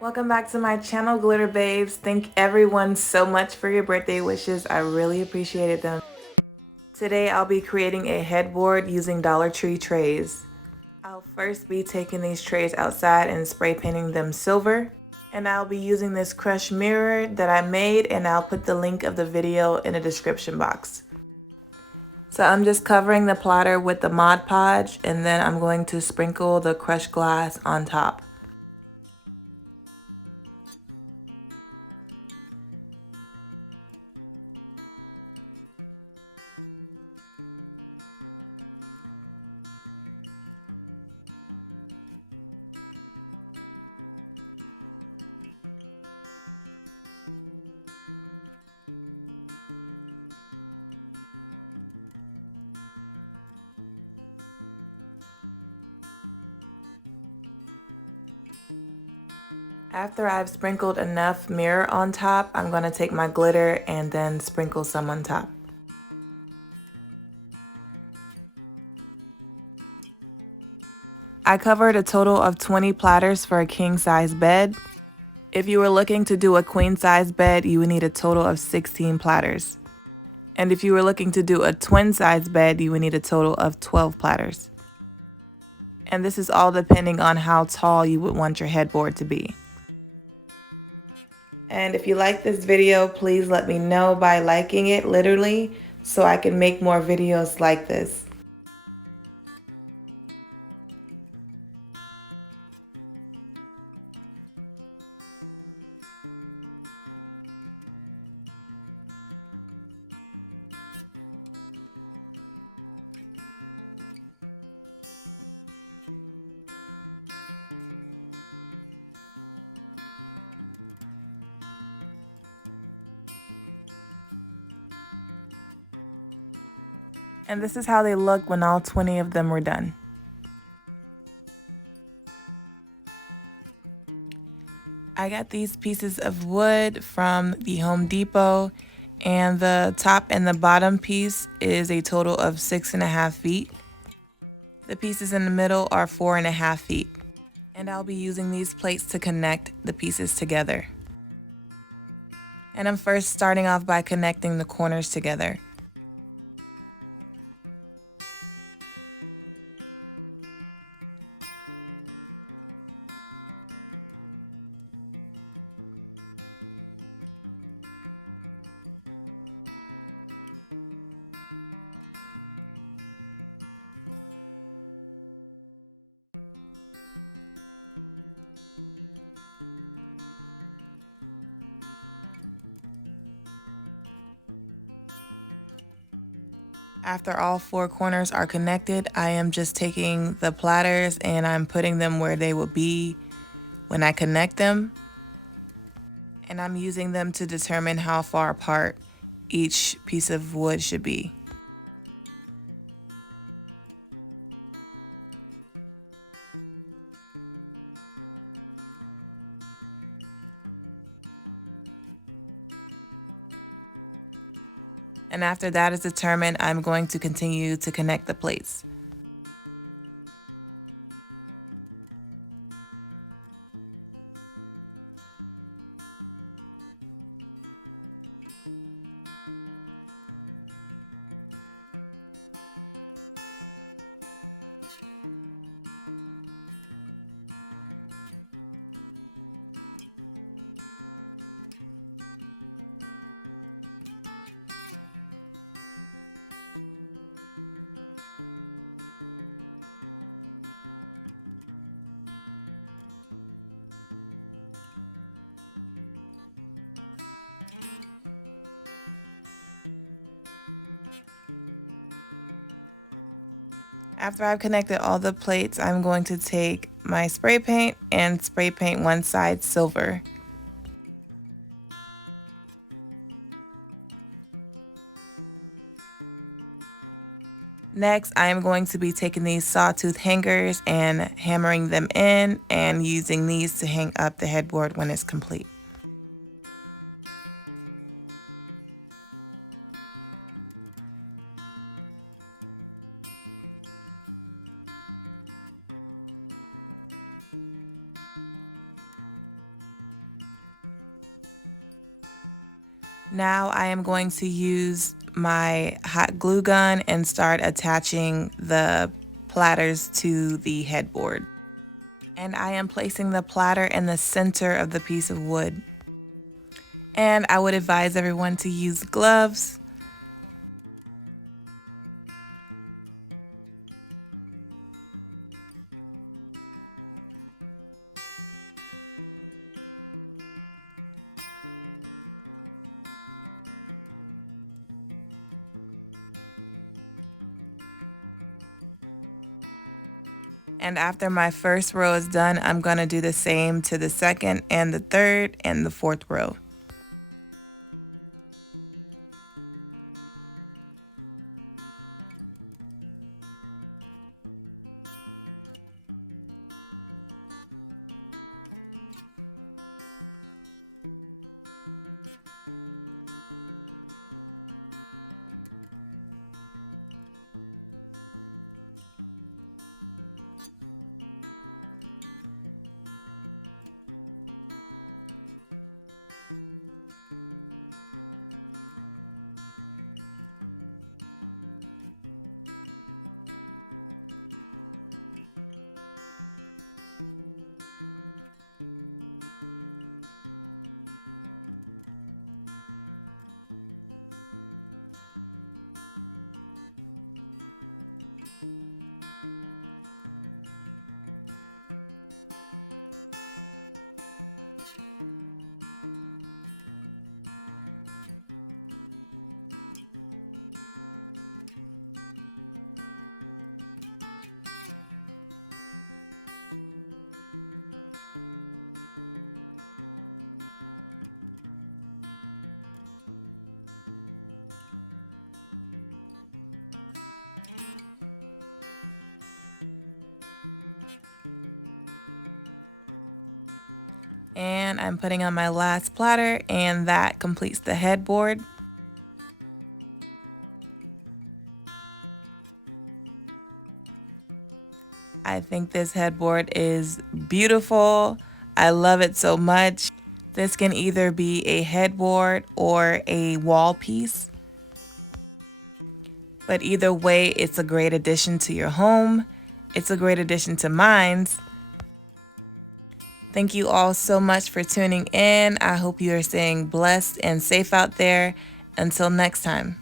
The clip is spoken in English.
Welcome back to my channel, Glitter Babes. Thank everyone so much for your birthday wishes. I really appreciated them. Today I'll be creating a headboard using Dollar Tree trays. I'll first be taking these trays outside and spray painting them silver. And I'll be using this crushed mirror that I made, and I'll put the link of the video in the description box. So I'm just covering the platter with the Mod Podge, and then I'm going to sprinkle the crushed glass on top. After I've sprinkled enough mirror on top, I'm going to take my glitter and then sprinkle some on top. I covered a total of 20 platters for a king size bed. If you were looking to do a queen size bed, you would need a total of 16 platters. And if you were looking to do a twin size bed, you would need a total of 12 platters. And this is all depending on how tall you would want your headboard to be. And if you like this video, please let me know by liking it, literally, so I can make more videos like this. And this is how they look when all 20 of them were done. I got these pieces of wood from the Home Depot, and the top and the bottom piece is a total of 6.5 feet. The pieces in the middle are 4.5 feet. And I'll be using these plates to connect the pieces together. And I'm first starting off by connecting the corners together. After all 4 corners are connected, I am just taking the platters and I'm putting them where they will be when I connect them. And I'm using them to determine how far apart each piece of wood should be. And after that is determined, I'm going to continue to connect the plates. After I've connected all the plates, I'm going to take my spray paint and spray paint one side silver. Next, I am going to be taking these sawtooth hangers and hammering them in and using these to hang up the headboard when it's complete. Now I am going to use my hot glue gun and start attaching the platters to the headboard. And I am placing the platter in the center of the piece of wood. And I would advise everyone to use gloves. And after my first row is done, I'm going to do the same to the second and the third and the fourth row. And I'm putting on my last platter, and that completes the headboard. I think this headboard is beautiful. I love it so much. This can either be a headboard or a wall piece. But either way, it's a great addition to your home. It's a great addition to mine. Thank you all so much for tuning in. I hope you are staying blessed and safe out there. Until next time.